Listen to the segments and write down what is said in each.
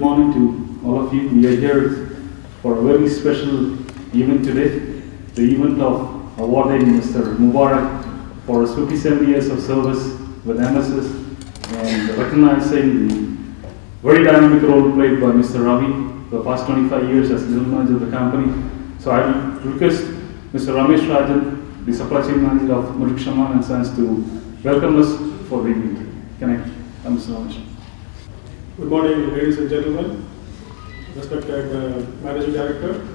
good morning to all of you. We are here for a very special event today, the event of awarding Mr. Mubarak for his 57 years of service with MSS and recognizing the very dynamic role played by Mr. Ravi for the past 25 years as general manager of the company. So I will request Mr. Ramesh Rajan, the supply chain manager of Murukshama and Sons, to welcome us for the event. Can I, Mr. Ramesh? Good morning, ladies and gentlemen, respected Managing Director,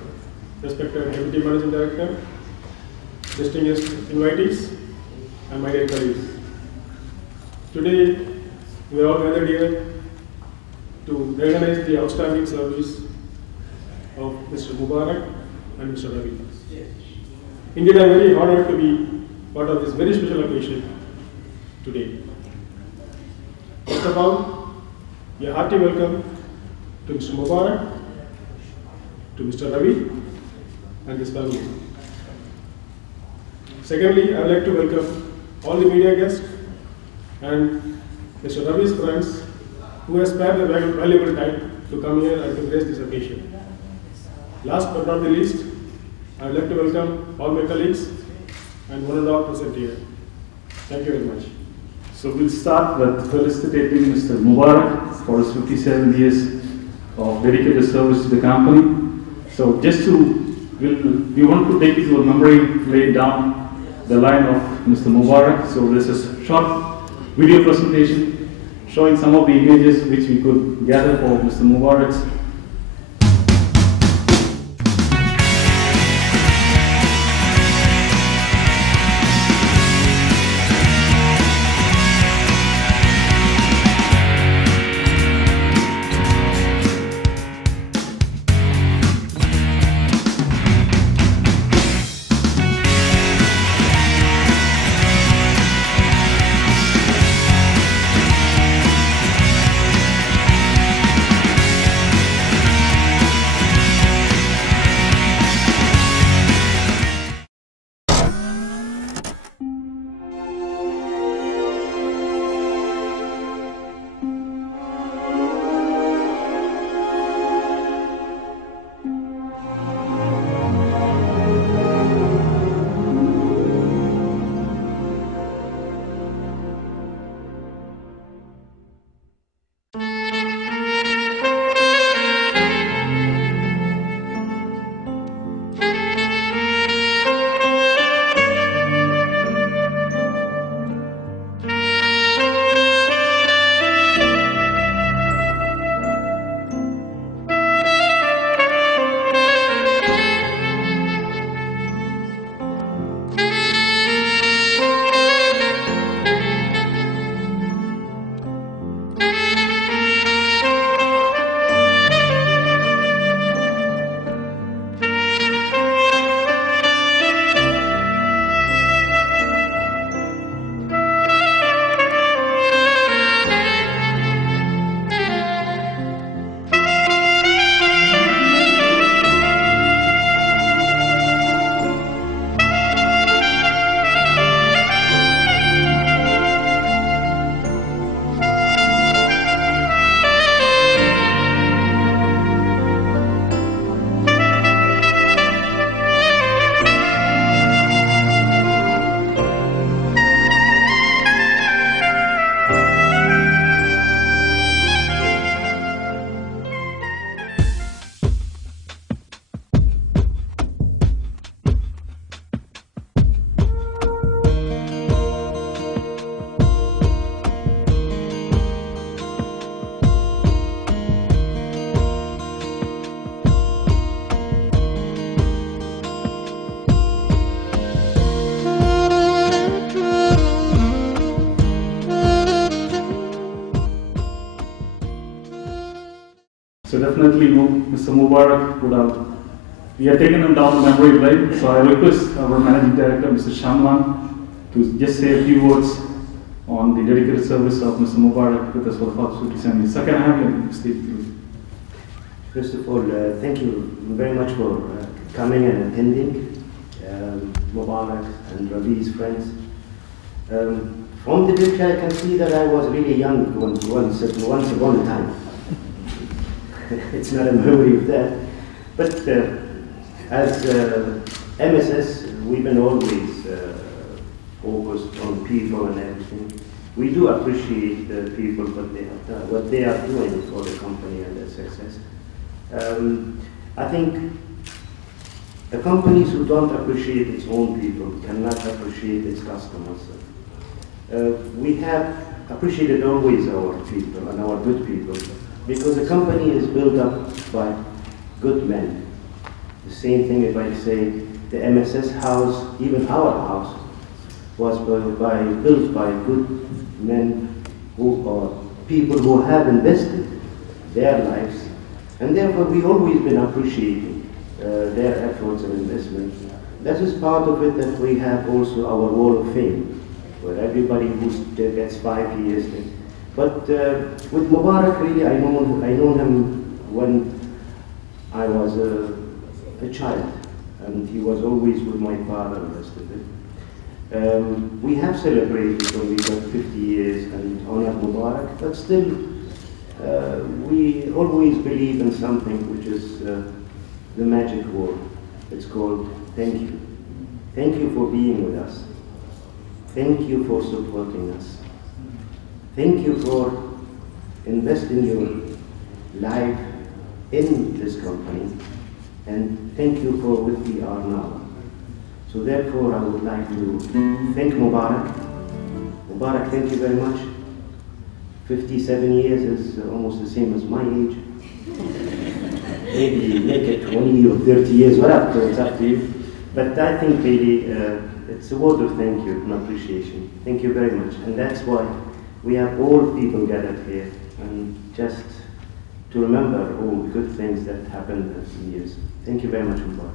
respected Deputy Managing Director, distinguished invitees, and my dear colleagues. Today, we are all gathered here to recognize the outstanding service of Mr. Mubarak and Mr. Ravi. Indeed, I am very honored to be part of this very special occasion today. First of all, a hearty welcome to Mr. Mubarak, to Mr. Ravi, and his family. Secondly, I would like to welcome all the media guests and Mr. Ravi's friends who have spared their valuable time to come here and to grace this occasion. Last but not the least, I would like to welcome all my colleagues and one and all present here. Thank you very much. So we'll start with felicitating Mr. Mubarak for his 57 years of dedicated service to the company. So we want to take you to a memory lane down the line of Mr. Mubarak. So this is a short video presentation showing some of the images which we could gather for Mr. Mubarak's. So definitely, Mr. Mubarak would have, we have taken him down the memory lane. So I request our Managing Director, Mr. Shamlan, to just say a few words on the dedicated service of Mr. Mubarak with us for the past 57 years. So can I have you speak, please? First of all, thank you very much for coming and attending. Mubarak and Ravi's friends. From the picture, I can see that I was really young once upon a time. it's not a memory of that. But as MSS, we've been always focused on people and everything. We do appreciate the people, what they are doing for the company and their success. I think the companies who don't appreciate its own people cannot appreciate its customers. We have appreciated always our people and our good people, because the company is built up by good men. The same thing if I say the MSS house, even our house, was built by good men who are people who have invested their lives, and therefore we always been appreciating their efforts and investment. That is part of it, that we have also our Wall of Fame, where everybody who gets 5 years. But with Mubarak, really, I know him when I was a child, and he was always with my father and the rest of it. We have celebrated when we got 50 years and honored Mubarak, but still we always believe in something which is the magic word. It's called thank you. Thank you for being with us. Thank you for supporting us. Thank you for investing your life in this company, and thank you for what we are now. So therefore, I would like to thank Mubarak. Mubarak, thank you very much. 57 years is almost the same as my age. Maybe make it 20 or 30 years, whatever, it's up to you. But I think really it's a word of thank you and appreciation. Thank you very much. And that's why we have all people gathered here, and just to remember all the good things that happened in the years. Thank you very much, Mubarak.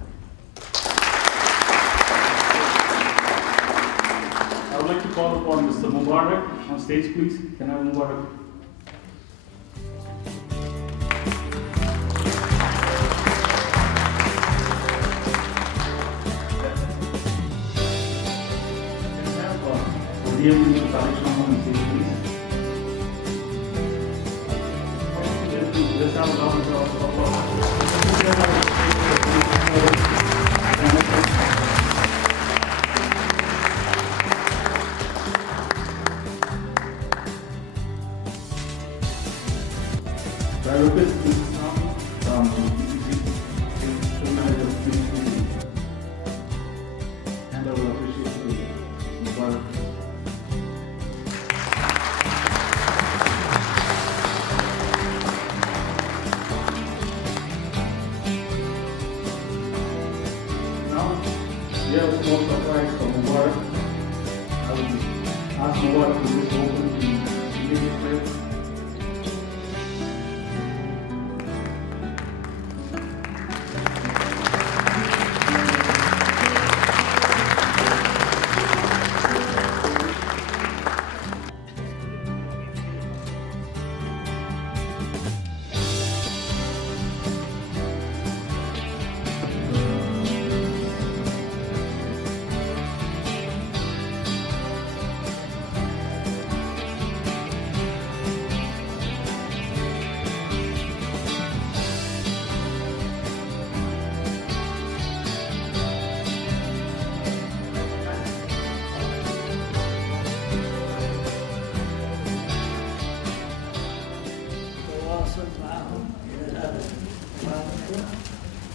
I would like to call upon Mr. Mubarak on stage, please. Can I have Mubarak? Dear Mr. Tariq on stage, please. Let's have a round of applause. I request Mrs. Ravi from the organizer of this, and I will appreciate you, Mubarak. We have a small surprise for Mubarak. I will ask Mubarak to just open to give it prayer.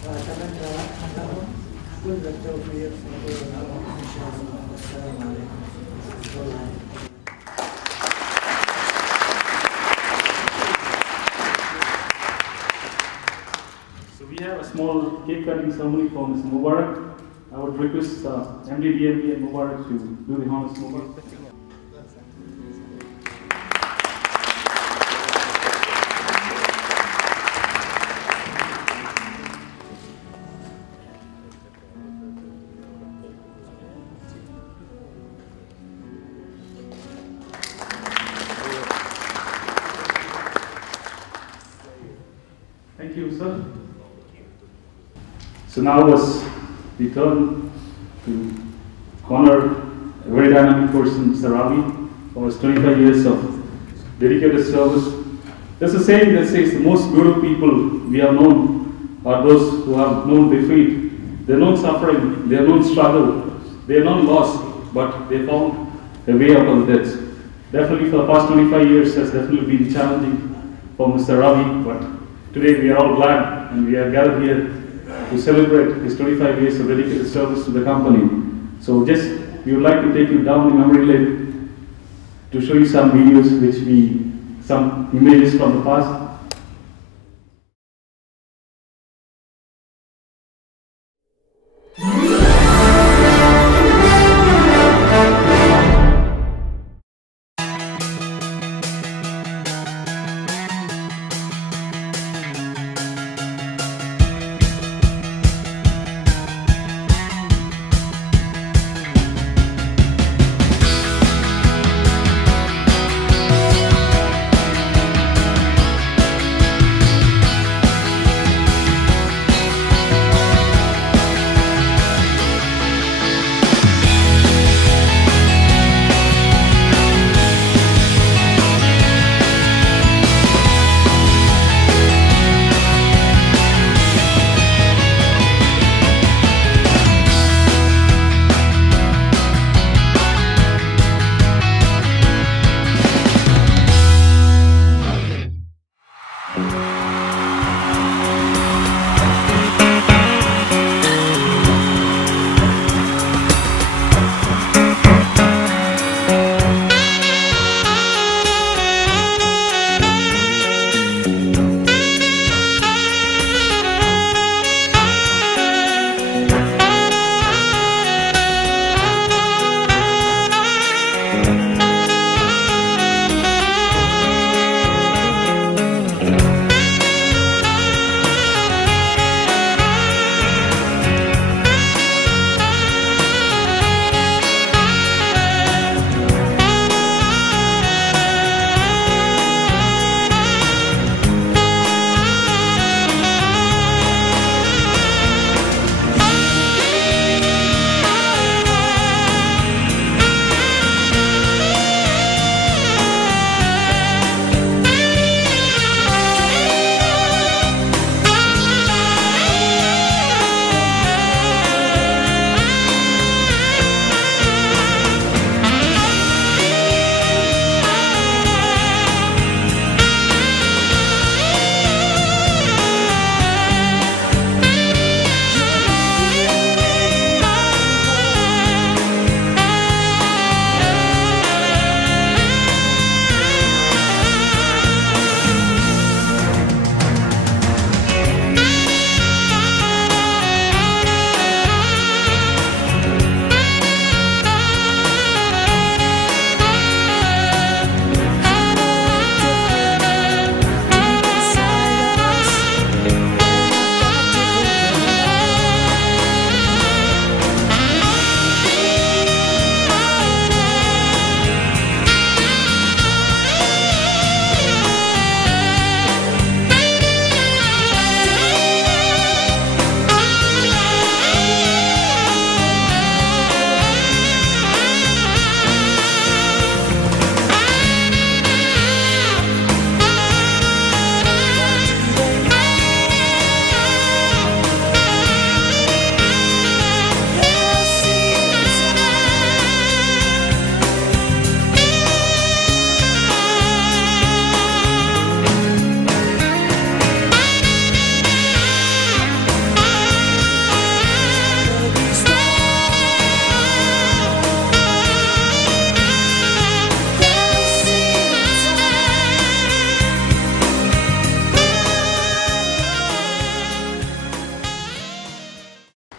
وأتمنى لهم كل التوفيق إن شاء الله. والسلام عليكم ورحمة الله. So we have a small cake cutting ceremony for Mr. Mubarak. I would request MD, and Mubarak to do the honors. Mubarak. Thank you, sir. So now was the turn to honor a very dynamic person, Mr. Ravi, for his 25 years of dedicated service There's a saying that says the most beautiful people we have known are those who have known defeat. They have known suffering, they have known struggle, they have known loss, but they found a way out of that. Definitely for the past 25 years has definitely been challenging for Mr. Ravi, but today we are all glad and we are gathered here to celebrate his 25 years of dedicated service to the company. So just, we would like to take you down the memory lane to show you some videos some images from the past.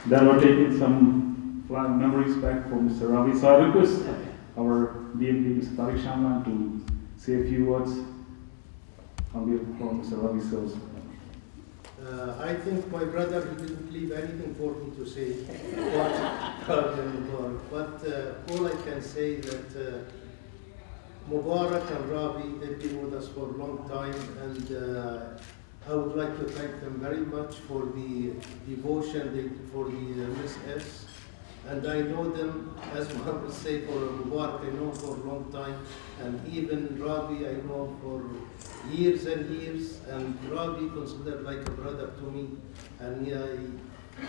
Then we're taking some memories back from Mr. Ravi. So I request our DMP, Mr. Tariq Shamlan, to say a few words on behalf of Mr. Ravi Sales. I think my brother didn't leave anything for me to say about Mubarak. But all I can say that Mubarak and Ravi, they've been with us for a long time, and I would like to thank them very much for the devotion for the MSS and I know them, as Muhammad say, for Mubarak, I know for a long time, and even Ravi, I know for years and years, and Ravi considered like a brother to me, and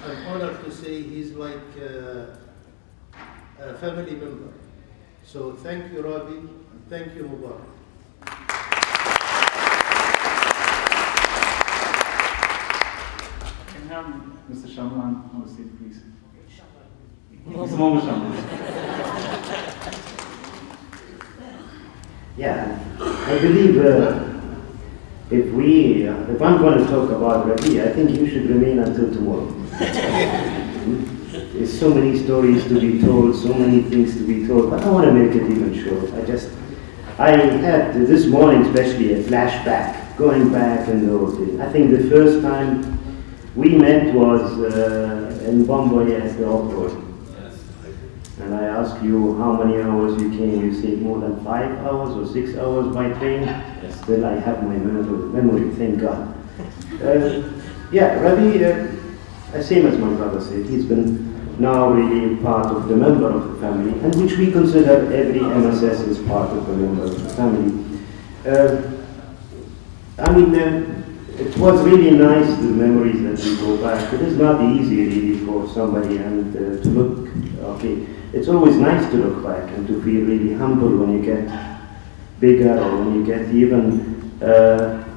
I'm honored to say he's like a family member. So thank you, Ravi, and thank you, Mubarak. Can I have Mr. Shamlan on the stage, please? Mr. Mohammed Shamlan. Yeah, I believe if I'm going to talk about Ravi, I think you should remain until tomorrow. There's so many stories to be told, so many things to be told, but I want to make it even short. I had this morning especially a flashback, going back in those days. I think the first time we met was in Bombay at the Opera. And I asked you how many hours you came. You said more than 5 hours or 6 hours by train. Still, I have my memory, thank God. Yeah, Ravi, same as my brother said, he's been now really part of the member of the family, and which we consider every MSS is part of the member of the family. It was really nice, the memories that we go back. It is not easy really for somebody and to look, okay, it's always nice to look back and to feel really humble when you get bigger or when you get even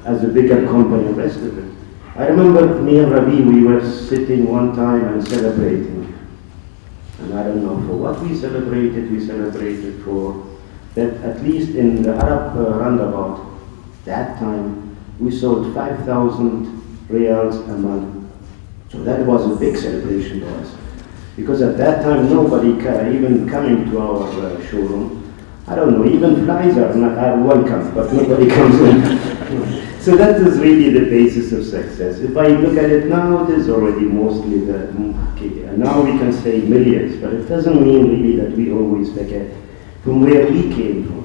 as a bigger company and the rest of it. I remember me and Ravi, we were sitting one time and celebrating. And I don't know for what we celebrated for that at least in the Arab roundabout, that time we sold 5,000 reals a month. So that was a big celebration for us. Because at that time nobody even coming to our showroom. I don't know, even flies are welcome, but nobody comes in. So that is really the basis of success. If I look at it now, it is already mostly now we can say millions, but it doesn't mean really that we always forget from where we came from.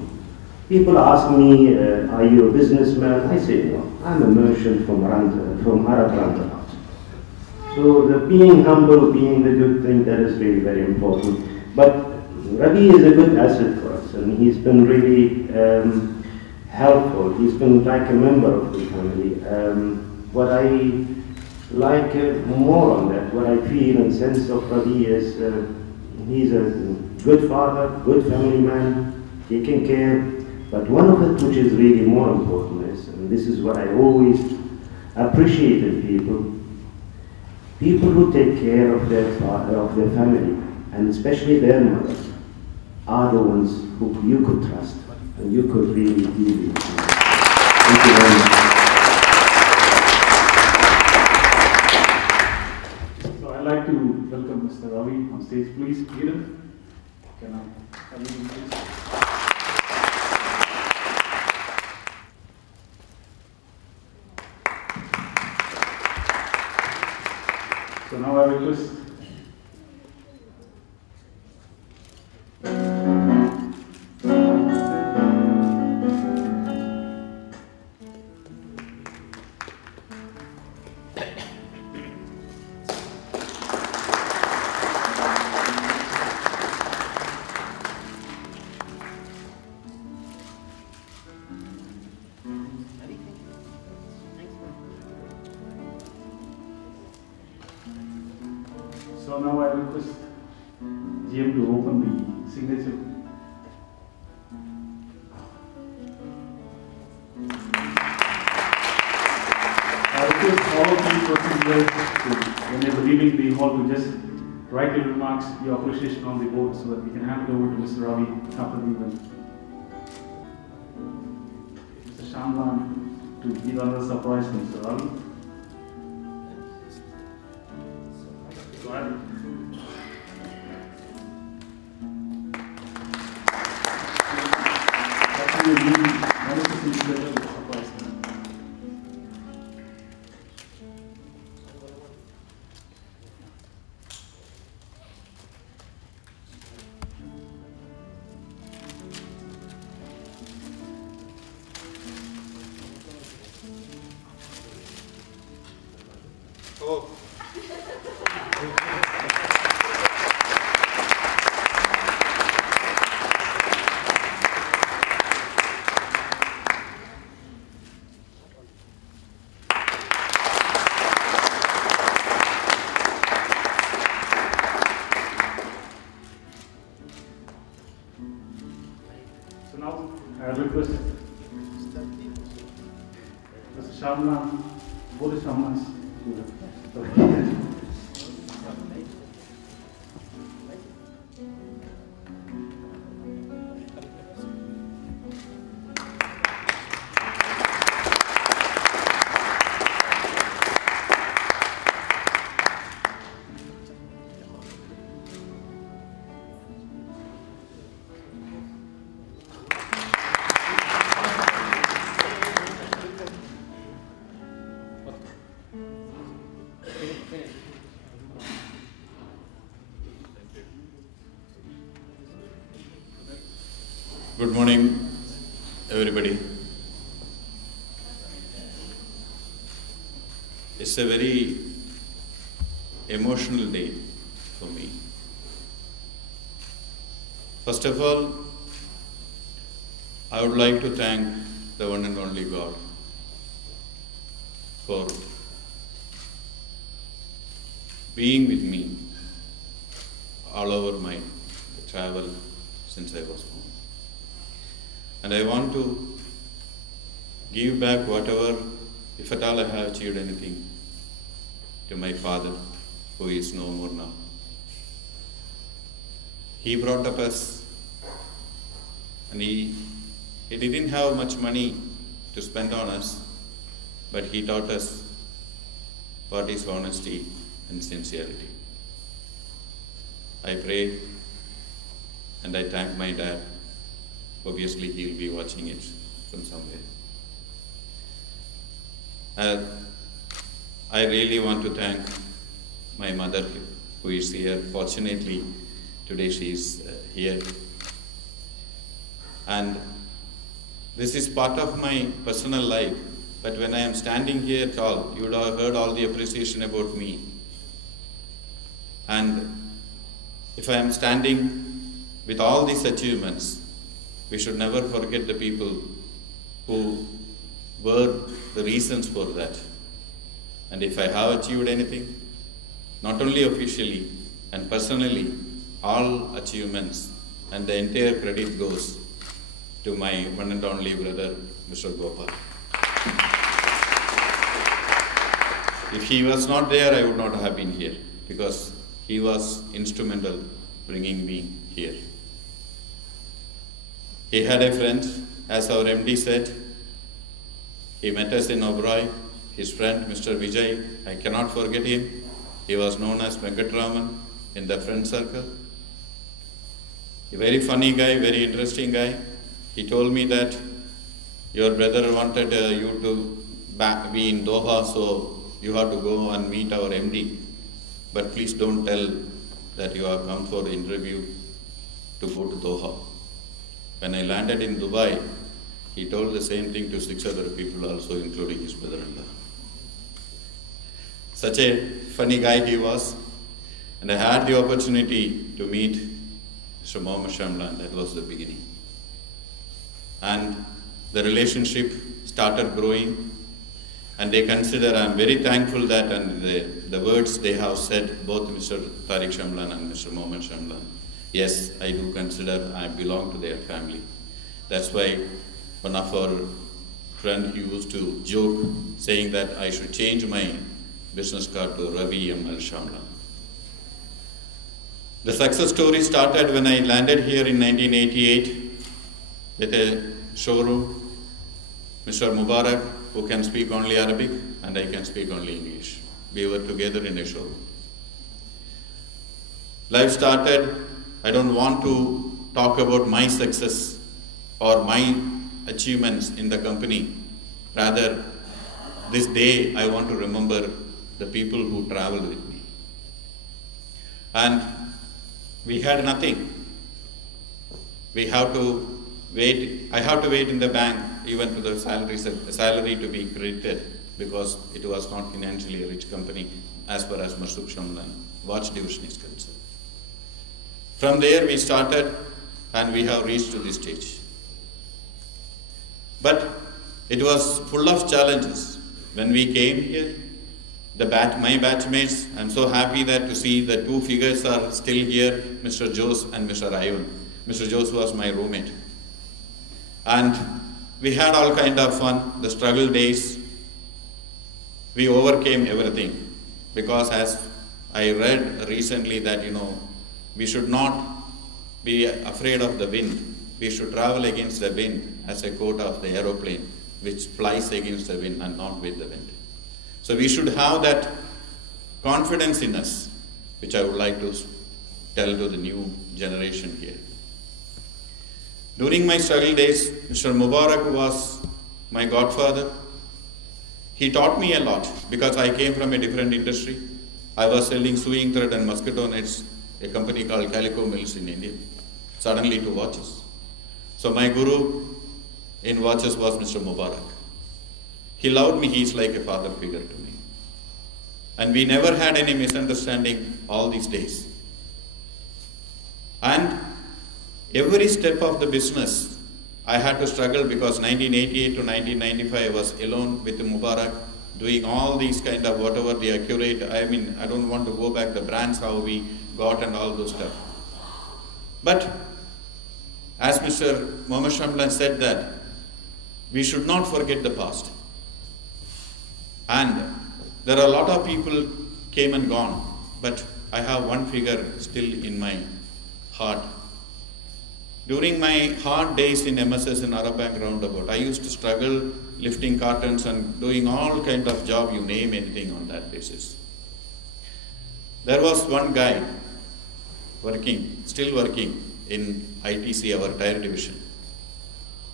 People ask me, are you a businessman? I say, no, I'm a merchant from Arab roundabout. So the being humble, being the good thing, that is really very important. But Ravi is a good asset for us, and he's been really helpful. He's been like a member of the family. What I like more on that, what I feel and sense of Ravi is he's a good father, good family man, taking care. But one of it which is really more important is, and this is what I always appreciate in people who take care of their father, of their family, and especially their mothers, are the ones who you could trust and you could really deal with. Thank you very much. So I'd like to welcome Mr. Ravi on stage, please. Eden, can I have you please? So now I request So now I request GM to open the signature. I request all of you persons here to, when you're leaving the hall, to just write your remarks, your appreciation on the board, so that we can hand it over to Mr. Ravi after the event. Mr. Shamlan to give another surprise to Mr. Ravi. Go ahead. Shamlan, both the Shamlans. Good morning, everybody. It's a very emotional day for me. First of all, I would like to thank the one and only God for being with me all over my travel since I was born. And I want to give back whatever, if at all I have achieved anything, to my father, who is no more now. He brought up us, and he didn't have much money to spend on us, but he taught us what is honesty and sincerity. I pray and I thank my dad. Obviously, he will be watching it from somewhere. I really want to thank my mother, who is here. Fortunately, today she is here. And this is part of my personal life. But when I am standing here tall, you would have heard all the appreciation about me. And if I am standing with all these achievements, we should never forget the people who were the reasons for that. And if I have achieved anything, not only officially and personally, all achievements and the entire credit goes to my one and only brother, Mr. Gopal. If he was not there, I would not have been here, because he was instrumental bringing me here. He had a friend, as our MD said. He met us in Oberoi. His friend, Mr. Vijay, I cannot forget him. He was known as Venkatraman in the friend circle. A very funny guy, very interesting guy. He told me that your brother wanted you to be in Doha, so you have to go and meet our MD. But please don't tell that you have come for the interview to go to Doha. When I landed in Dubai, he told the same thing to 6 other people also, including his brother-in-law. Such a funny guy he was. And I had the opportunity to meet Mr. Mohammed Shamlan. That was the beginning. And the relationship started growing. And they consider, I'm very thankful that, and the words they have said, both Mr. Tariq Shamlan and Mr. Mohammed Shamlan, yes, I do consider I belong to their family. That's why one of our friends used to joke, saying that I should change my business card to Ravi M. Shamlan. The success story started when I landed here in 1988 with a showroom. Mr. Mubarak, who can speak only Arabic, and I can speak only English. We were together in a showroom. Life started. I don't want to talk about my success or my achievements in the company. Rather, this day I want to remember the people who traveled with me. And we had nothing. We have to wait. I have to wait in the bank even to the salary to be credited, because it was not financially a rich company as far as Marsuk Shamlan watch division is concerned. From there we started and we have reached to this stage. But it was full of challenges. When we came here, my batchmates, I'm so happy that to see the two figures are still here, Mr. Jose and Mr. Ivan. Mr. Jose was my roommate. And we had all kind of fun, the struggle days, we overcame everything. Because as I read recently that, we should not be afraid of the wind. We should travel against the wind as a quote of the aeroplane, which flies against the wind and not with the wind. So we should have that confidence in us, which I would like to tell to the new generation here. During my struggle days, Mr. Mubarak was my godfather. He taught me a lot because I came from a different industry. I was selling sewing thread and mosquito nets, a company called Calico Mills in India, suddenly to watches. So my guru in watches was Mr. Mubarak. He loved me, he is like a father figure to me. And we never had any misunderstanding all these days. And every step of the business, I had to struggle because 1988 to 1995 I was alone with Mubarak, doing all these kind of whatever the accurate, I don't want to go back the brands, how we got and all those stuff. But as Mr. Mohammed Shamlan said that, we should not forget the past. And there are a lot of people came and gone, but I have one figure still in my heart. During my hard days in MSS in Arabank roundabout, I used to struggle lifting cartons and doing all kind of job, you name anything on that basis. There was one guy still working in ITC, our tire division,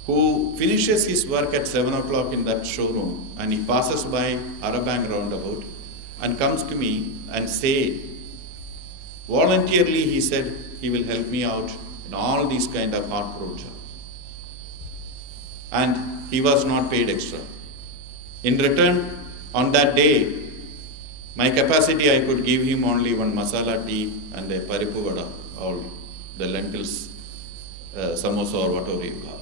who finishes his work at 7 o'clock in that showroom and he passes by Arabank roundabout and comes to me and say, voluntarily he said he will help me out in all these kind of hard road job. And he was not paid extra. In return, on that day, my capacity I could give him only one masala tea and a paripu vada, all the lentils, samosa or whatever you call.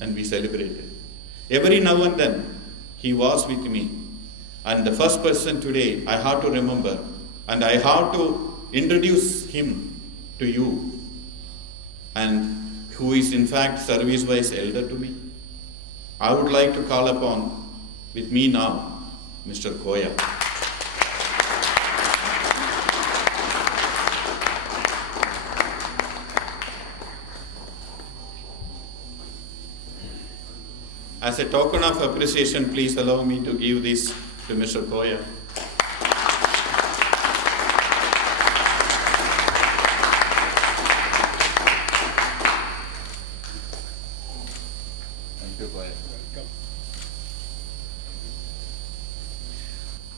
And we celebrated. Every now and then, he was with me. And the first person today, I have to remember, and I have to introduce him to you, and who is in fact service-wise elder to me. I would like to call upon with me now, Mr. Koya. As a token of appreciation, please allow me to give this to Mr. Koya. Thank you, Koya.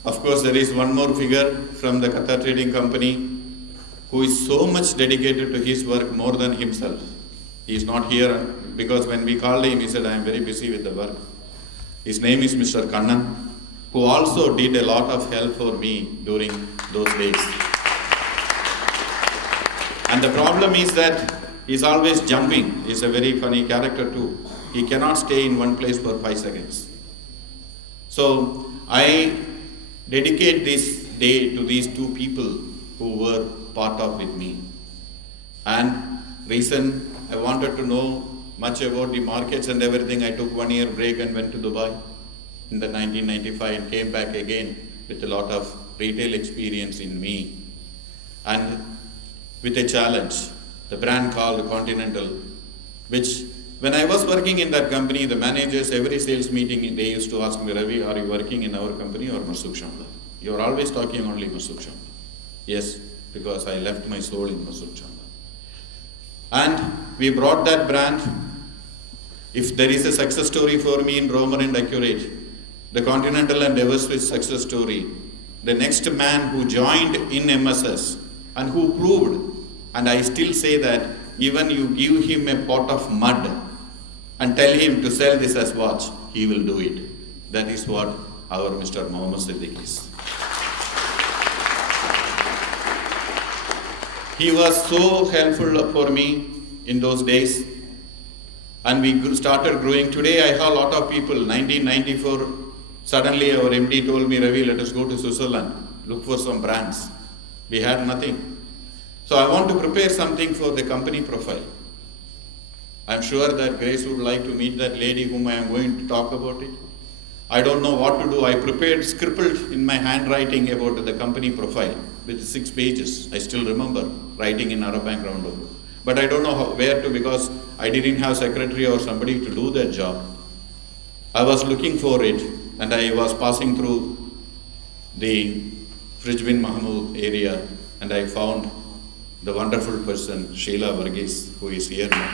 Of course, there is one more figure from the Qatar Trading Company who is so much dedicated to his work more than himself. He is not here because when we called him, he said, I am very busy with the work. His name is Mr. Kannan, who also did a lot of help for me during those days. And the problem is that he's always jumping. He's a very funny character too. He cannot stay in one place for 5 seconds. So I dedicate this day to these two people who were part of with me. And reason I wanted to know much about the markets and everything, I took 1 year break and went to Dubai in the 1995 and came back again with a lot of retail experience in me. And with a challenge, the brand called Continental, which when I was working in that company, the managers, every sales meeting, they used to ask me, Ravi, are you working in our company or Masuk Shamla? You're always talking only Masuk Shamla. Yes, because I left my soul in Masuk Shamla. And we brought that brand. If there is a success story for me in Romer and Accurate, the Continental and Everswiss success story, the next man who joined in MSS and who proved, and I still say that even you give him a pot of mud and tell him to sell this as watch, he will do it. That is what our Mr. Mohammed Siddiq is. He was so helpful for me in those days, and we started growing. Today I have a lot of people. 1994, suddenly our MD told me, Ravi, let us go to Switzerland, look for some brands. We had nothing. So I want to prepare something for the company profile. I'm sure that Grace would like to meet that lady whom I am going to talk about it. I don't know what to do. I prepared, scribbled in my handwriting about the company profile with 6 pages. I still remember writing in Arab background. But I don't know where to, because I didn't have secretary or somebody to do that job. I was looking for it, and I was passing through the Fridge bin Mahmood area, and I found the wonderful person, Sheila Varghese, who is here now.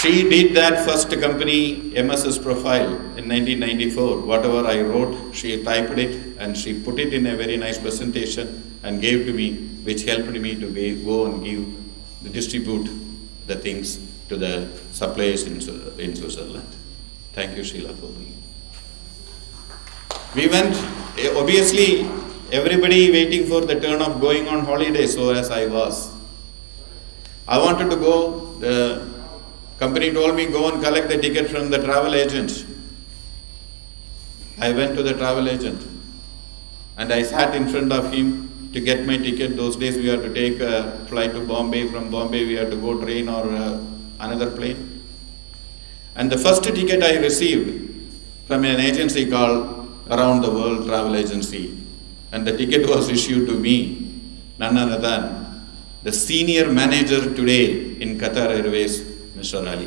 She did that first company MSS profile in 1994. Whatever I wrote, she typed it and she put it in a very nice presentation and gave to me, which helped me to go and distribute the things to the suppliers in Switzerland. Thank you, Sheila, for me. We went, obviously, everybody waiting for the turn of going on holiday, so as I was. I wanted to go. The company told me, go and collect the ticket from the travel agent. I went to the travel agent and I sat in front of him to get my ticket. Those days we had to take a flight to Bombay. From Bombay we had to go train or another plane. And the first ticket I received from an agency called Around the World Travel Agency. And the ticket was issued to me, none other than the senior manager today in Qatar Airways, Mr. Ali.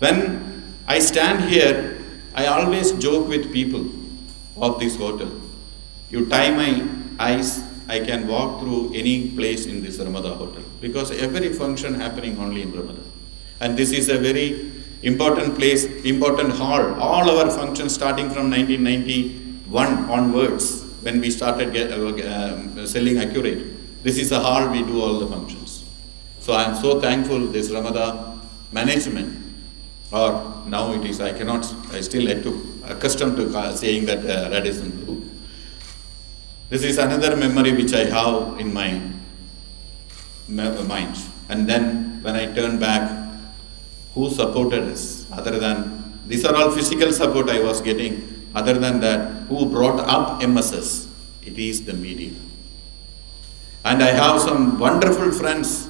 When I stand here, I always joke with people of this hotel. You tie my eyes, I can walk through any place in this Ramada hotel, because every function happening only in Ramada. And this is a very important place, important hall. All our functions starting from 1991 onwards, when we started selling Accurate. This is a hall we do all the functions. So I am so thankful this Ramada management, or now it is, I still have to accustomed to saying that red is in blue. This is another memory which I have in my mind. And then when I turn back, who supported us other than, these are all physical support I was getting, other than that, who brought up MSS? It is the media. And I have some wonderful friends,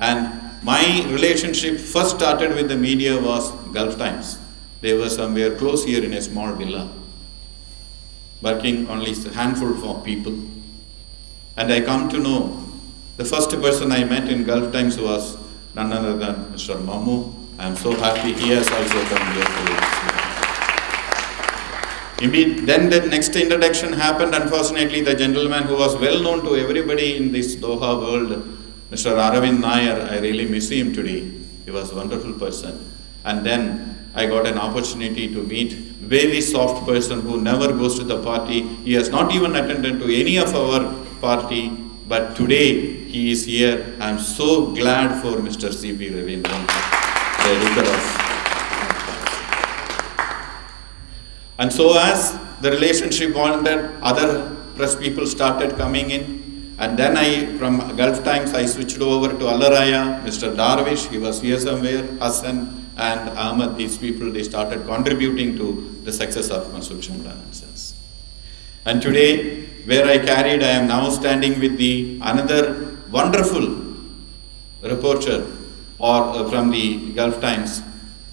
and my relationship first started with the media was Gulf Times. They were somewhere close here in a small villa, working only a handful of people. And I come to know, the first person I met in Gulf Times was none other than Mr. Mamu. I am so happy he has also come here to Then the next introduction happened. Unfortunately, the gentleman who was well known to everybody in this Doha world, Mr. Aravind Nair, I really miss him today. He was a wonderful person. And then I got an opportunity to meet very soft person who never goes to the party. He has not even attended to any of our party, but today he is here. I am so glad for Mr. C.P. Ravindran, the editor of. And so as the relationship wanted, other press people started coming in. And then from Gulf Times, I switched over to Alaraya, Mr. Darwish, he was here somewhere, Hassan and Ahmad, these people, they started contributing to the success of Construction Balances. And today, where I carried, I am now standing with another wonderful reporter from the Gulf Times.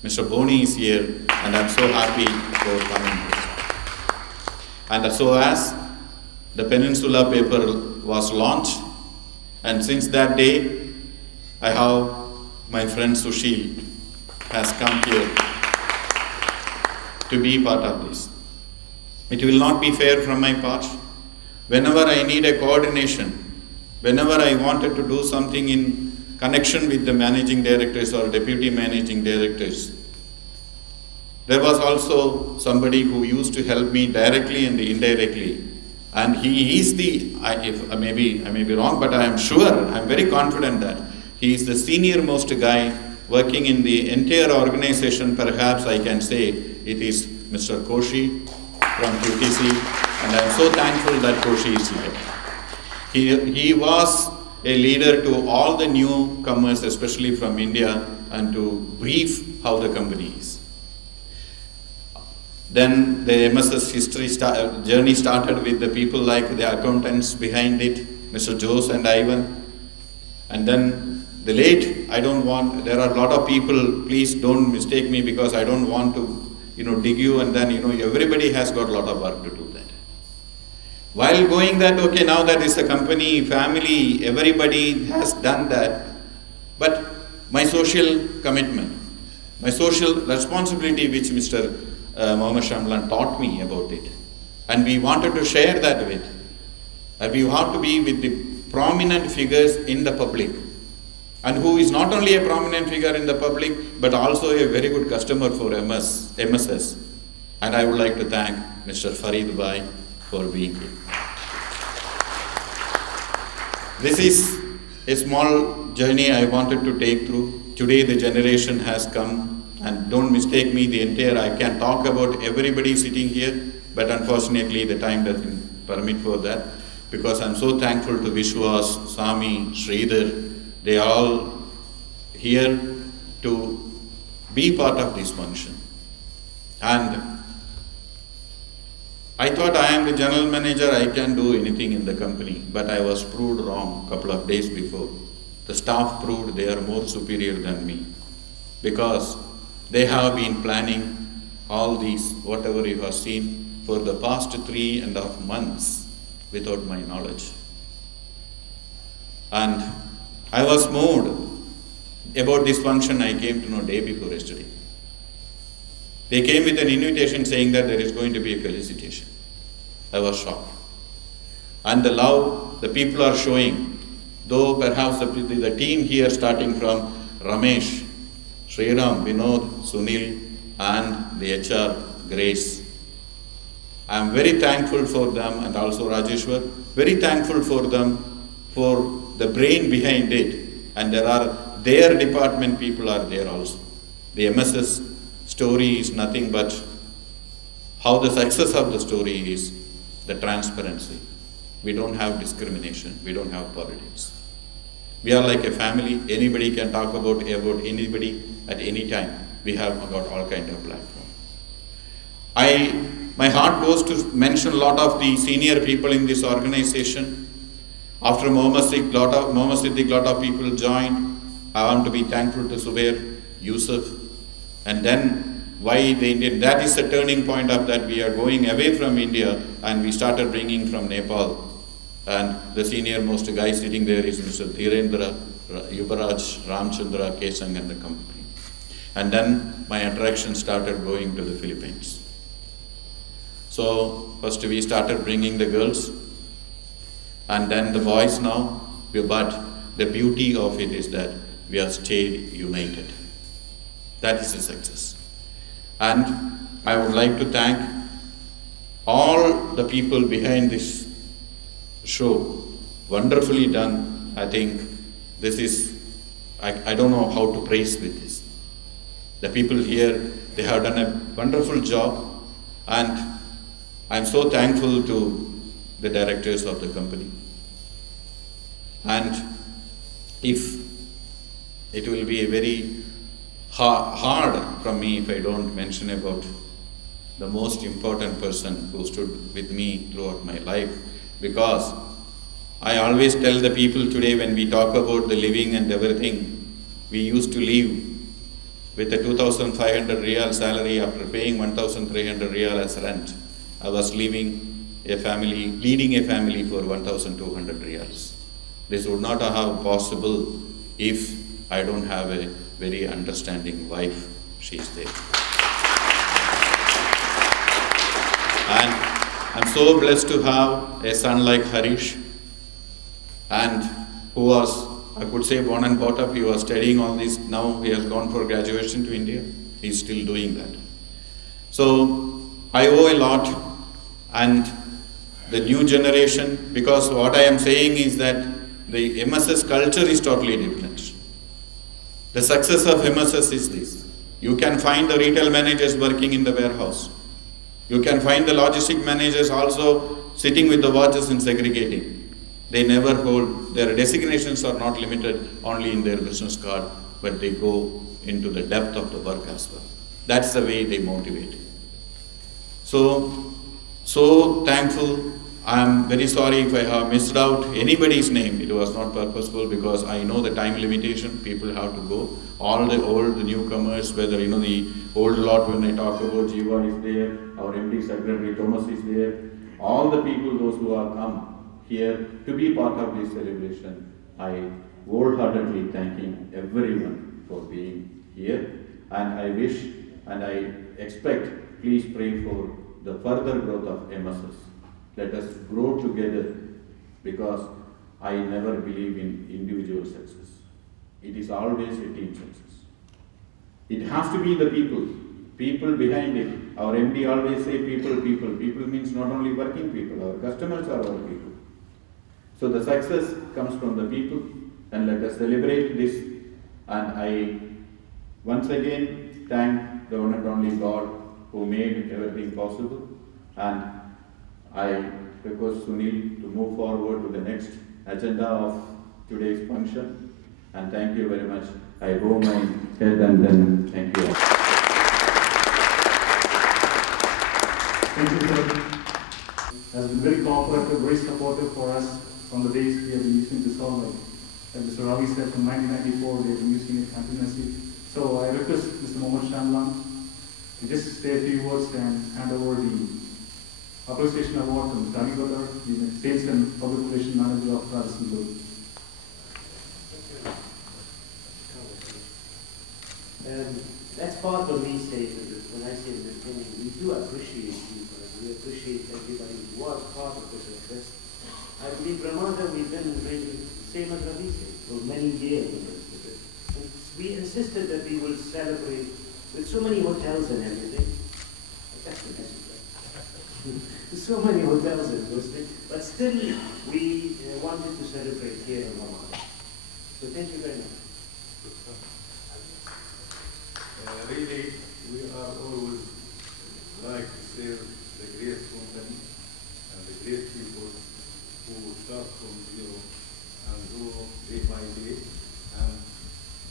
Mr. Boni is here, and I'm so happy for coming. And so as the Peninsula paper was launched, and since that day, I have my friend Sushil has come here to be part of this. It will not be fair from my part. Whenever I need a coordination, whenever I wanted to do something in connection with the managing directors or deputy managing directors, there was also somebody who used to help me directly and indirectly. And he is I may be wrong, but I am sure, I am very confident that he is the senior most guy working in the entire organization. Perhaps I can say it is Mr. Koshi from QTC, and I am so thankful that Koshi is here. He was a leader to all the newcomers, especially from India, and to brief how the company is. Then the MSS journey started with the people like the accountants behind it, Mr. Jose and Ivan. And then the late, I don't want, there are a lot of people, please don't mistake me because I don't want to, dig you and then, everybody has got a lot of work to do that. While going that, okay, now that is a company, family, everybody has done that, but my social commitment, my social responsibility which Mr. Mohammed Shamlan taught me about it, and we wanted to share that with, we want to be with the prominent figures in the public, and who is not only a prominent figure in the public, but also a very good customer for MSS. And I would like to thank Mr. Farid Bhai for being here. This is a small journey I wanted to take through. Today the generation has come, and don't mistake me, I can talk about everybody sitting here, but unfortunately the time doesn't permit for that, because I'm so thankful to Vishwas, Sami, Sridhar. They are all here to be part of this function. And I thought I am the general manager, I can do anything in the company, but I was proved wrong a couple of days before. The staff proved they are more superior than me, because they have been planning all these, whatever you have seen, for the past 3.5 months without my knowledge. And I was moved about this function. I came to know day before yesterday. They came with an invitation saying that there is going to be a felicitation. I was shocked. And the love the people are showing, though perhaps the team here starting from Ramesh, Sriram, Vinod, Sunil and the HR, Grace. I am very thankful for them, and also Rajeshwar, very thankful for them for the brain behind it, and their department people are there also. The MSS story is nothing but how the success of the story is the transparency. We don't have discrimination, we don't have politics. We are like a family, anybody can talk about anybody at any time. We have got all kind of platform. My heart goes to mention a lot of the senior people in this organization. After Mohammed Siddiq, lot of people joined. I want to be thankful to Zubair, Yusuf, and then why the Indian, that is the turning point of that. We are going away from India and we started bringing from Nepal. And the senior most guy sitting there is Mr. Dhirendra, Yubaraj, Ramchandra, Kesang and the company. And then my attraction started going to the Philippines. So first we started bringing the girls, and then the boys now, but the beauty of it is that we have stayed united. That is a success. And I would like to thank all the people behind this show. Wonderfully done. I think this is, I don't know how to praise with this. The people here, they have done a wonderful job, and I'm so thankful to the directors of the company. And if it will be a very hard from me if I don't mention about the most important person who stood with me throughout my life, because I always tell the people today when we talk about the living and everything, we used to live with a 2,500 real salary after paying 1,300 real as rent. I was leading a family for 1,200 reals. This would not have possible if I don't have a very understanding wife. She's there. And I'm so blessed to have a son like Harish, and who was, I could say, born and brought up. He was studying all this. Now he has gone for graduation to India. He's still doing that. So I owe a lot, and the new generation, because what I am saying is that the MSS culture is totally different. The success of MSS is this. You can find the retail managers working in the warehouse. You can find the logistic managers also sitting with the watches and segregating. They never hold, their designations are not limited only in their business card, but they go into the depth of the work as well. That's the way they motivate. So thankful I am very sorry if I have missed out anybody's name. It was not purposeful because I know the time limitation. People have to go. All the old newcomers, whether the old lot when I talk about Jiva is there, our MD Secretary Thomas is there, all the people, those who have come here to be part of this celebration, I wholeheartedly thanking everyone for being here, and I wish and I expect, please pray for the further growth of MSS. Let us grow together, because I never believe in individual success. It is always a team success. It has to be the people behind it. Our MD always say people. People means not only working people, our customers are our people. So the success comes from the people, and let us celebrate this. And I once again thank the one and only God who made everything possible. And I request Sunil to move forward to the next agenda of today's function. And thank you very much. I bow my head and then thank you. Thank you, sir. Has been very cooperative, very supportive for us from the days we have been using this hall. Like Mr. Ravi said, from 1994 we have been using it continuously. So I request Mr. Mohammed Shamlan to just say a few words and hand over the Appreciation Award to Mr. Ravi, the Sales and Public Relations Manager of Radisson Group. That's part what we say when I say in the beginning. We do appreciate people. We appreciate everybody who was part of the success. I believe Ramadan we've been really same as Ravi said for many years. And we insisted that we will celebrate with so many hotels and everything. That's the message. So many hotels in Boston, but still we wanted to celebrate here in Ramadan. So thank you very much. Really, we are always like to serve the great company and the great people who start from zero and grow day by day. And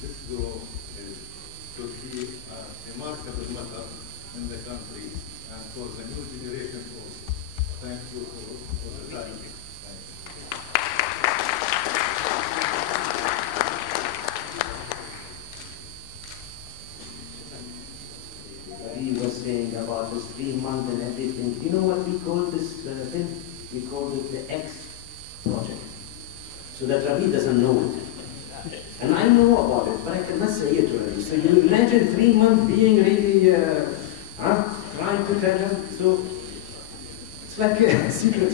this growth should be a remarkable matter in the country and for the new generation also. Thank you for the time. Thank you. He was saying about this 3 months and everything. You know what we call this thing? We call it the X project. So that Ravi doesn't know it. And I know about it, but I cannot say it to Ravi. So you imagine 3 months being really trying to tell him. So it's like a secret.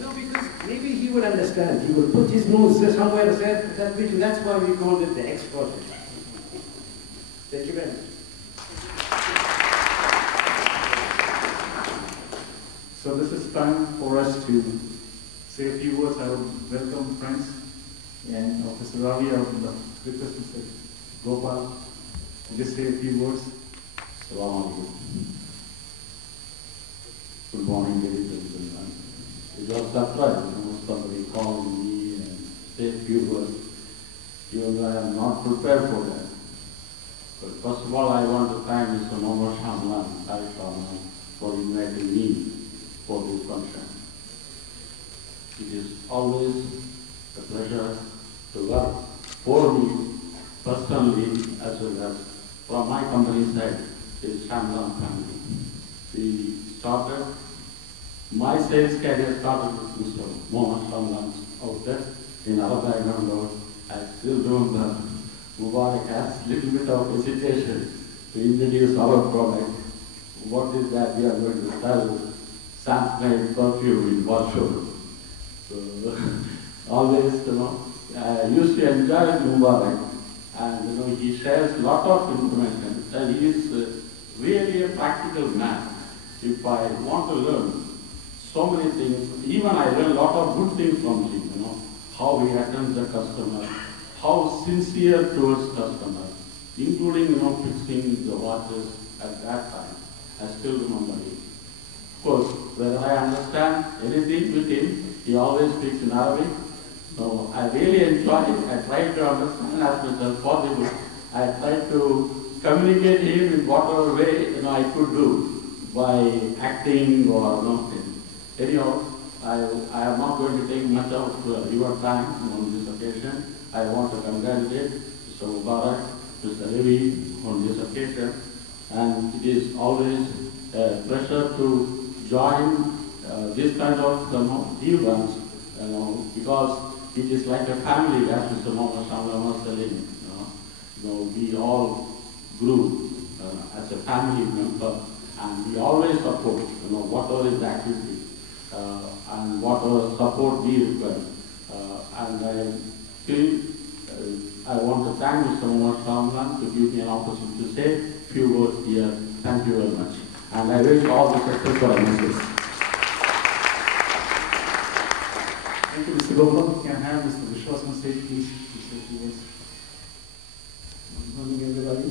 No, because maybe he would understand. He would put his nose somewhere and say that way. That's why we called it the X project. Thank you very much. So this is time for us to say a few words. I would welcome friends and Mr. Ravi. I would request Mr. Gopal to just say a few words. Assalamu alaikum. Good morning, ladies and gentlemen. It was surprise, somebody calling me and say a few words. Even I am not prepared for that. But first of all, I want to thank Mr. Mohammed Shamlan for inviting me for this function. It is always a pleasure to work for me personally as well as from my company side, is Shamlan family. We started, my sales career started with Mr. Mohammed Shamlan out there in Alabama Road. I still remember Mubarak has little bit of hesitation to introduce our product. What is that we are going to sell? Samsonite perfume in Warsaw. So always, I used to enjoy Mubarak, and he shares a lot of information, and he is really a practical man. If I want to learn so many things, even I learn a lot of good things from him, how he attends the customer, how sincere towards customers, including fixing the watches at that time. I still remember it. Of course, whether I understand anything with him, he always speaks in Arabic. So I really enjoy it. I try to understand as much as possible. I try to communicate him in whatever way I could do. by acting or nothing. Anyhow, I am not going to take much of your time on this occasion. I want to congratulate Mr. Mubarak, Mr. Ravi on this occasion, and it is always a pleasure to join this kind of events, because it is like a family, as Mr. Mohammed Shamla was telling. We all grew as a family member, and we always support, whatever is the activity and whatever support we require. I want to thank Mr. Mohammed Shamla to give me an opportunity to say a few words here. Thank you very much. And I wish all the success for our members. Thank you, Mr. Gopal. Can I have Mr. Vishwas on stage, please? Good morning, everybody.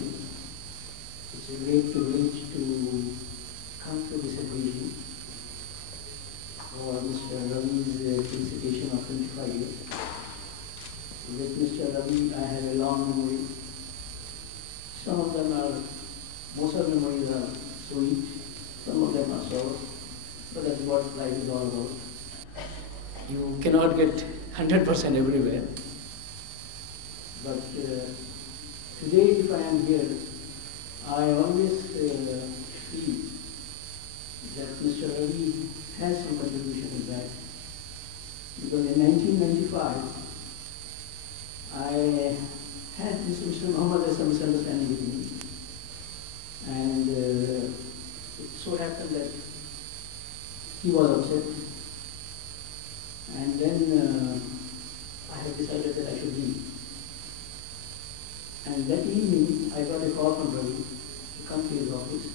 It's a great privilege to come to this occasion for Mr. Ravi's felicitation of 25 years. With Mr. Ravi, I have a long memory. Some of them are, most of the memories are sweet, some of them are sour, but that's what life is all about. You cannot get 100% everywhere, but today if I am here, I always feel that Mr. Ravi has some contribution in that, because in 1995, I had Mr. Muhammad as a misunderstanding with me, and it so happened that he was upset, and then I had decided that I should leave. And that evening, I got a call from Ravi to come to his office.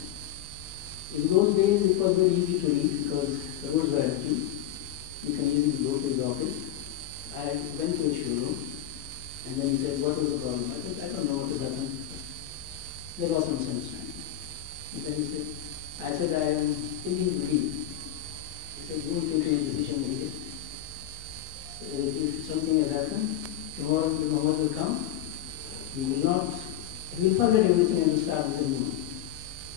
In those days, it was very easy to leave because the roads were empty. You can easily go to his office. I went to his showroom, and then he said, "What was the problem?" I said, "I don't know what has happened." There was some misunderstanding. And then he said, I said, "I am thinking to leave." He said, "Don't take any decision immediately. If something has happened, tomorrow the Muhammad will come. He will forget everything and start with a new one."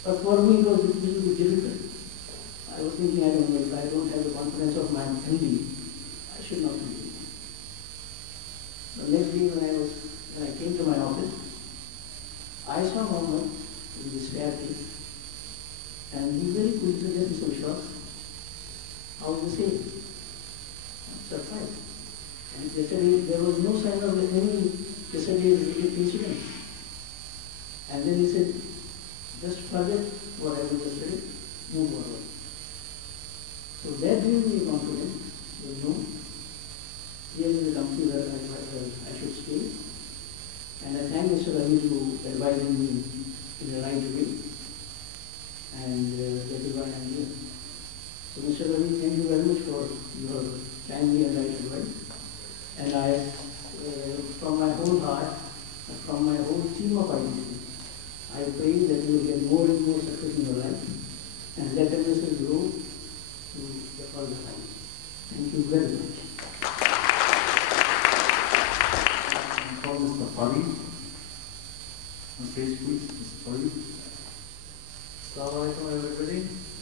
But for me, it was a little bit difficult. I was thinking, I don't know, if I don't have the confidence of my MD, I should not leave. The next day when I came to my office, I saw Muhammad in the staircase, and he very quickly said, "Yes, Mr. Vishwas, how is the sale?" I'm surprised. And yesterday, there was no sign of any yesterday's incident. And then he said, "Just forget what happened yesterday, move forward." So that gave me confidence. Here is the company where I should stay. And I thank Mr. Ravi to advising me in the right way. And that is why I am here. So Mr. Ravi, thank you very much for your timely and right advice. And I, from my whole heart, from my whole team of IDC, I pray that you will get more and more success in your life, and let MSS grow to the further heights. Thank you very much. Call Mr. Ravi on stage, please. Mr. Ravi. Assalamu alaikum, everybody.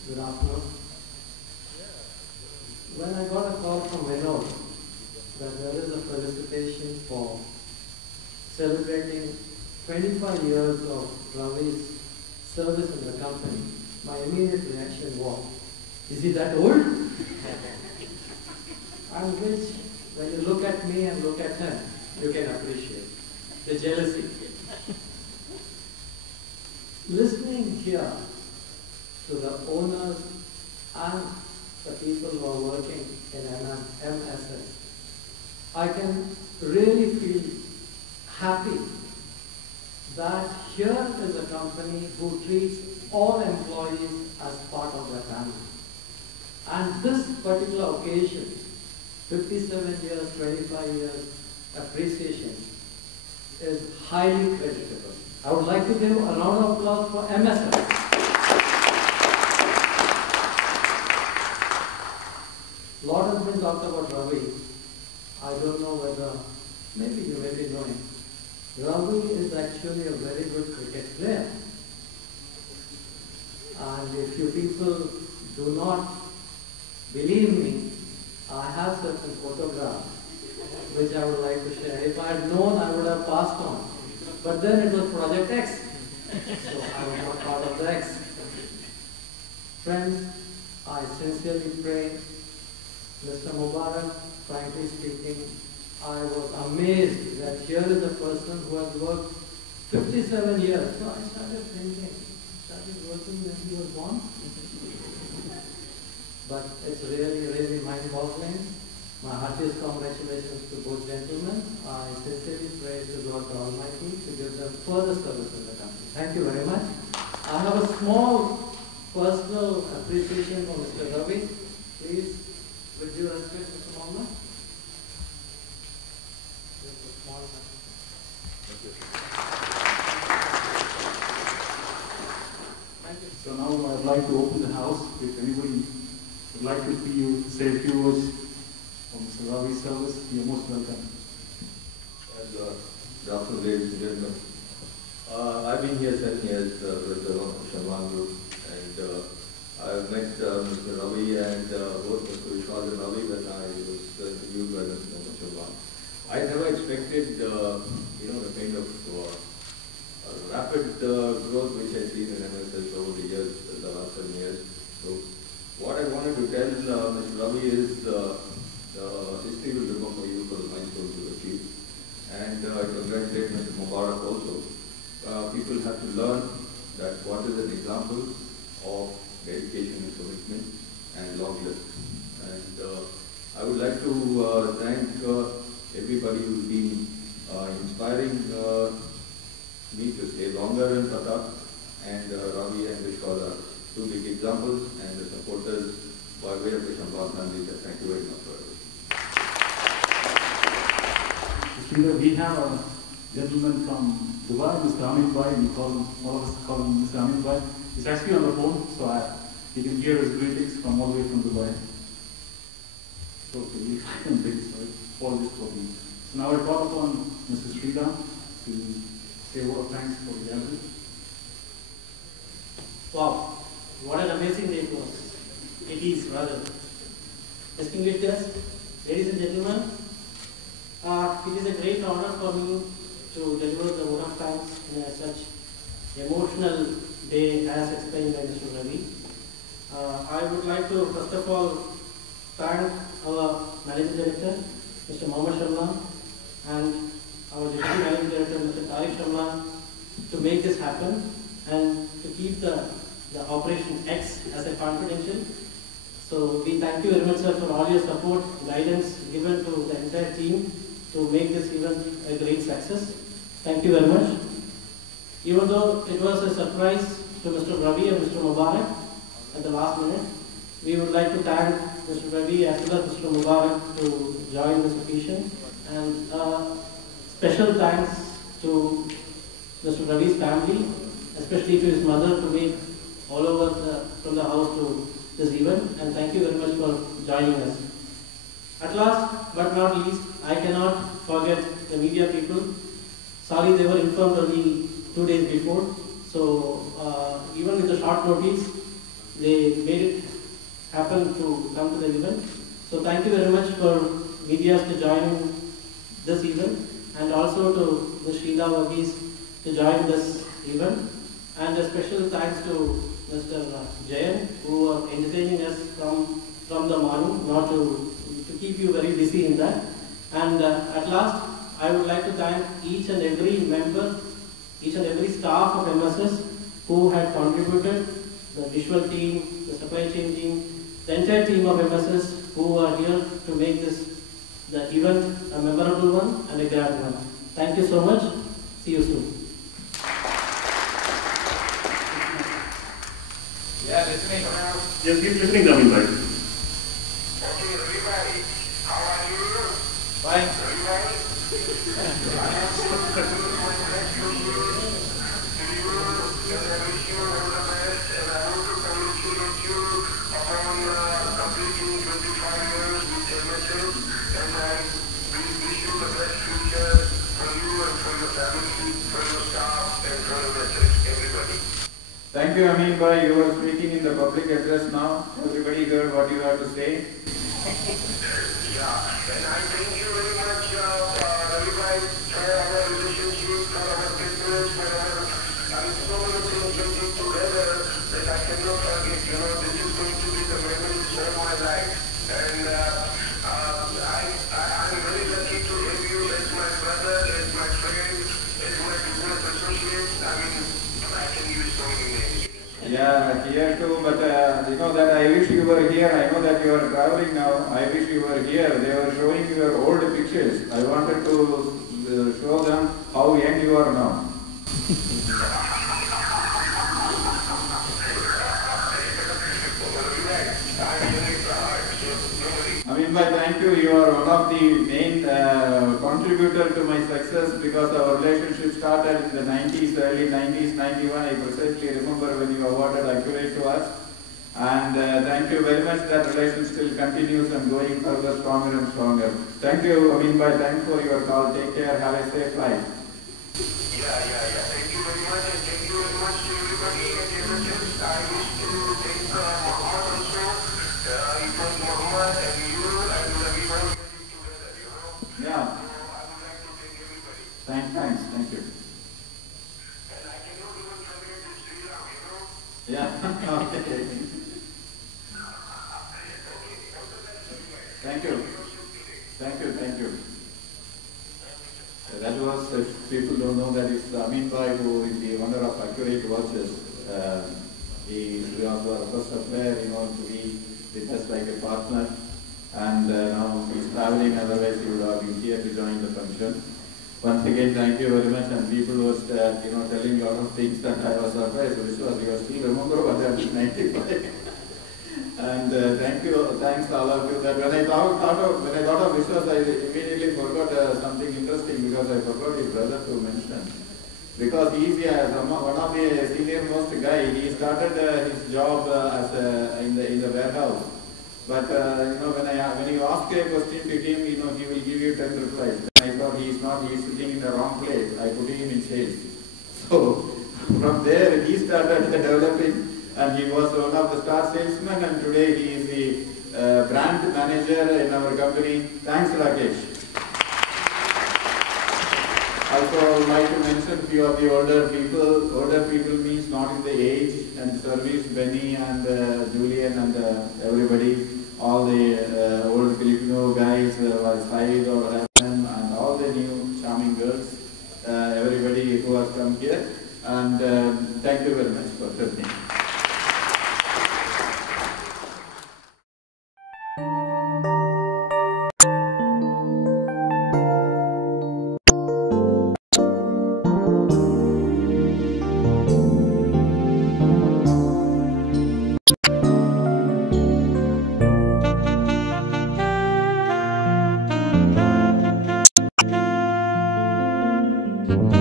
Good afternoon. When I got a call from Vinod that there is a felicitation for celebrating 25 years of Ravi's service in the company, my immediate reaction was, "Is he that old?" And which, when you look at me and look at him, you can appreciate the jealousy. Listening here to the owners and the people who are working in MSS, I can really feel happy that here is a company who treats all employees as part of their family. And this particular occasion, 57 years, 25 years appreciation, is highly creditable. I would like to give a round of applause for MSS. A lot has been talked about Ravi. I don't know whether, maybe you may be knowing, Ravi is actually a very good cricket player. and if you people do not believe me, I have certain photographs which I would like to share. If I had known, I would have passed on. But then it was Project X, so I was not part of the X. Friends, I sincerely pray, Mr. Mubarak, frankly speaking, I was amazed that here is a person who has worked 57 years. So I started thinking, started working when he was born. But it's really, really mind-boggling. My heartiest congratulations to both gentlemen. I sincerely pray to God the Almighty to give them further service in the country. Thank you very much. I have a small personal appreciation for Mr. Ravi. Please, with due respect, Mr. Mohammed. Just a small Thank you. Thank you. So now I'd like to open the house. If anybody would like to see you say a few words for Mr. Ravi's service, you're most welcome. Good afternoon, ladies and gentlemen. I've been here 7 years with the Sharman Group, and I've met Mr. Ravi and both Mr. Vishal and Ravi when I was interviewed by Mr. Sharman. I never expected, the kind of rapid growth which I've seen in MSS over the years, the last 7 years. So, what I wanted to tell Mr. Ravi is the history will remember you for the milestones you achieved. And I congratulate Mr. Mubarak also. People have to learn that what is an example of dedication and commitment and long live. And I would like to thank everybody who's been inspiring me to stay longer in Qatar, and Ravi and Vishal are two big examples, and the supporters by way of the Shamban family. Thank you very much for everything. We have a gentleman from Dubai, Mr. Amin Bhai. We call him, all of us call him Mr. Amin Bhai. He's actually on the phone, so you can hear his greetings from all the way from Dubai. So we can bring all this for me. So now I call upon Mrs. Srida to say a word of thanks for the gathering. Wow, what an amazing day it was. It is rather. Distinguished guests, ladies and gentlemen, it is a great honor for me to deliver the vote of thanks in such emotional day as explained by Mr. Ravi. I would like to first of all thank our Managing Director, Mr. Mohammed Sharma, and our Deputy Managing Director, Mr. Tariq Sharma, to make this happen and to keep the Operation X as a confidential. So we thank you very much, sir, for all your support, guidance given to the entire team to make this event a great success. Thank you very much. Even though it was a surprise to Mr. Ravi and Mr. Mubarak at the last minute, we would like to thank Mr. Ravi as well as Mr. Mubarak to join this occasion. And special thanks to Mr. Ravi's family, especially to his mother, to make all over from the house to this event. And thank you very much for joining us. At last but not least, I cannot forget the media people. Sorry, they were informed only 2 days before. So even with the short notice, they made it happen to come to the event. So thank you very much for media to join in this event, and also to the Srila Varghese to join this event. And a special thanks to Mr. Jayan, who are entertaining us from the morning, not to keep you very busy in that. And at last, I would like to thank each and every member, each and every staff of MSS who had contributed, the visual team, the supply chain team, the entire team of MSS who are here to make the event a memorable one and a grand one. Thank you so much. See you soon. Yeah, listening now. Yes, keep listening, Amin bhai. Okay, everybody, how are you? Fine. Everybody? I have some good news to you, and I wish you all the best, and I want to congratulate you upon completing 25 years with MSS, and I wish you the best future for you and for your family, for your staff, and for MSS, everybody. Thank you. thank you, Amin bhai. You are speaking in the public address now. Everybody heard what you have to say. Yeah, and I thank you very much, Ravi bhai, for our relationship, for our business, for our, I mean, so many things we did together that I cannot forget. You know, this is going to be the memories all my life. And I'm very lucky to have you as my brother, as my friend, as my business associate. I mean, I can use so many names. Yeah, here too, but you know that I wish you were here. I know that you are traveling now. I wish you were here. They were showing your old pictures. I wanted to show them how young you are now. Amin bhai, thank you. You are one of the main contributor to my success because our relationship started in the 90s, early 90s, 91. I precisely remember when you awarded Accurate to us. And thank you very much. That relation still continues and going further stronger and stronger. Thank you, Amin bhai. Thanks for your call. Take care. Have a safe flight. Yeah. Thank you very much, and thank you very much to everybody. And I wish to thank Muhammad also. It was Muhammad and you and Ravi bhai together, you know. Yeah. So I would like to thank everybody. Thanks. Thank you. And I cannot even forget this Sri Ram, you know. Yeah. Okay. Thank you. That was, if people don't know, that is Amin bhai, who is the owner of Accurate Watches. He was our first supplier, you know, to be with us like a partner. And now he's traveling, otherwise he would have been here to join the function. Once again, thank you very much. And people was, telling a lot of things that I was surprised. You still remember what happened in 95. And thanks to all of you. That when I thought of Vishwas, I immediately forgot something interesting because I forgot his brother to mention. Because he is one of the senior most guy. He started his job in the warehouse. But when you ask a question to him, he will give you 10 replies. I thought he is sitting in the wrong place. I put him in sales. So from there he started developing. And he was one of the star salesmen, and today he is the brand manager in our company. Thanks, Rakesh. Also, I would like to mention a few of the older people. Older people means not in the age and service. Benny and Julian and everybody, all the old Filipino guys, Said or Evan, and all the new charming girls, everybody who has come here. And thank you very much for listening. Thank you.